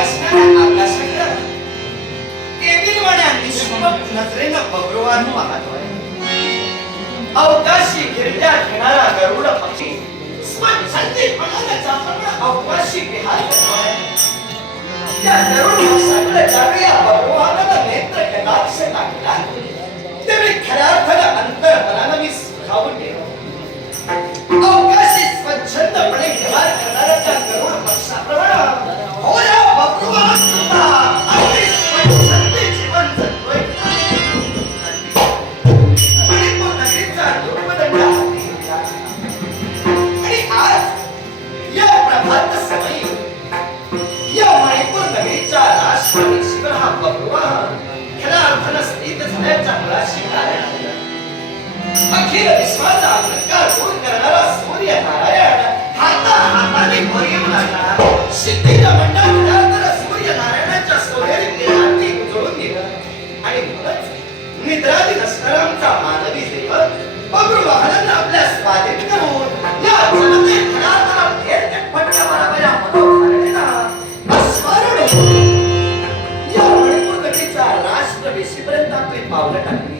असणाऱ्या आकाशाकडे केविलवाण्या निष्पक नजरेनं बब्रुवान पाहतोय. अवकाशी गिरट्या घेणारा गरुड पक्षी स्वच्छंदीपणाने चाफांना अवकाशी विहार करतोय. त्या गरुड पक्षाकडे ज्यावेळी बब्रुवानानं नेत्र कटाक्ष टाकला त्यावेळी खऱ्या अर्थानं अंतर्मनानं मी सुखावून गेलो. अवकाशी स्वच्छंदपणे विहार करणाऱ्या त्या गरुड पक्षाप्रमाणे हो या बब्रुवान सुद्धा अगदी स्वच्छंदी जीवन जगतोय. मणिपूर नगरीचा दुर्गंध हाती घेतला. आणि आज या प्रभात समयी या मणिपूर नगरीच्या राष्ट्रपती शिखर हा बब्रुवान खऱ्या अर्थानं स्थित झाल्याच्या मुळाशी कारण आहे. अखिल विश्वाचा अलंकार दूर करणारा सूर्य नारायण हाताने वर येऊ लागला. क्षितिज मंडळात सूर्य नारायणाच्या सोनेरी किरणांनी उजळून गेलं. आणि म्हणूनच निद्रादी नष्करांचा मानवी दैवत बब्रुवाहनानं आपल्या स्वाधीन करून या जनते खऱ्या फेर पट्ट्यावरच्या मनोभारणेनं अस्मरण या मणिपूर नगरीच्या राष्ट्रवेशीपर्यंत आपली पावलं टाकली.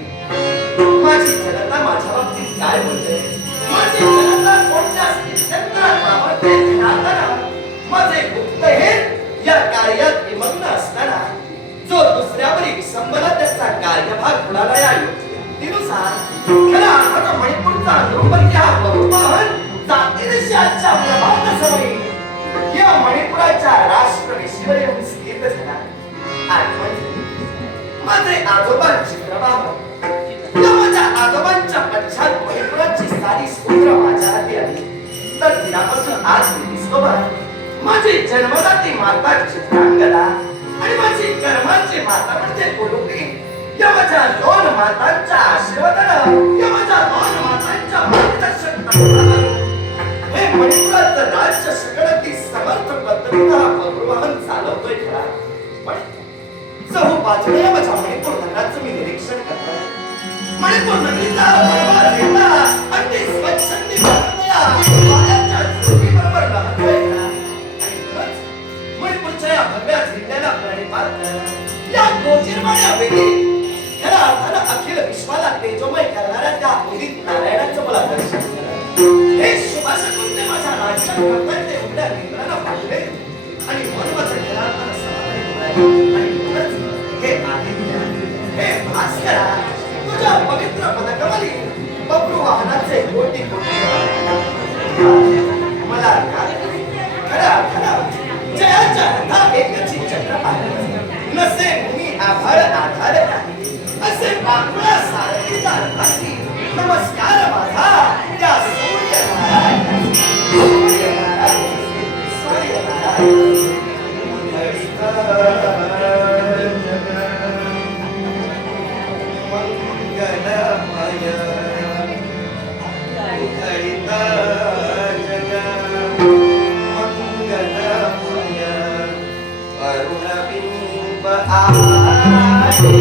माझी जनता माझ्या बाबतीत काय बोलते, माझी जनता कोणत्या स्थित्यंतरात वावरते ध्यानाला माझे गुप्तहेर या कार्यात विमग्न असताना जो दुसऱ्यावरील विसंबला त्याचा कार्यभाग उडाला या युक्तीनुसार खऱ्या अर्थानं मणिपूरचा द्रौपदी हा बब्रुवाहन जातीदेशाच्या प्रभात समयी या मणिपुराच्या राष्ट्रवेशीवर येऊन स्थित झाला. आठवण माझे आजोबा चित्रबाह माझ्या आजोबांच्या पश्चात मणिपुराची सारी सूत्र माझ्या हाती आली. तर तिनापासून आज मी दिसतोय माझी जन्मदाती माता चित्रांगदा आणि माझी कर्माची माता म्हणजे कुलुपी या माझ्या दोन मातांच्या आशीर्वादानं या माझ्या दोन मातांच्या मार्गदर्शन हे मणिपुराचं राज्य सगळं समर्थ पद्धतीनं बब्रुवाहन चालवतोय खरा. पण चहूबाजूने या माझ्या मणिपूर नगराचं मी निरीक्षण करतोय. मणिपूर नगरीचा बरोबर झेंडा अगदी स्वच्छंदी बनवलेला वाऱ्याच्या झुळकीबरोबर लहरतोय खरा. आणि म्हणूनच मणिपूरच्या या भगव्या झेंड्याला प्रणिपात या गोजीरवाण्या वेळी खऱ्या अर्थानं अखिल विश्वाला तेजोमय करणाऱ्या त्या उदित नारायणाचं मला दर्शन झालं. हे शुभाशकुन ते माझ्या राज्यात करतायत ते उघड्या नेत्रानं पाहिले आणि मन माझं खऱ्या अर्थानं समाधानी होतं. आणि म्हणूनच हे आदित्य हे भास्करा तुझ्या पवित्र पदकमली बब्रुवाहनाचे कोटी कोटी मला खऱ्या अर्थानं जयाच्या रथा एकची चक्र पाहिलं नसे मी आभाळ आधार नाही असे बांगला सारथीचा रथाची नमस्कार माझा त्या सूर्य नारायण सूर्य नारायण सूर्य नारायण मंगलमय उतरित जग मंगलमय अरुण बिंब आहे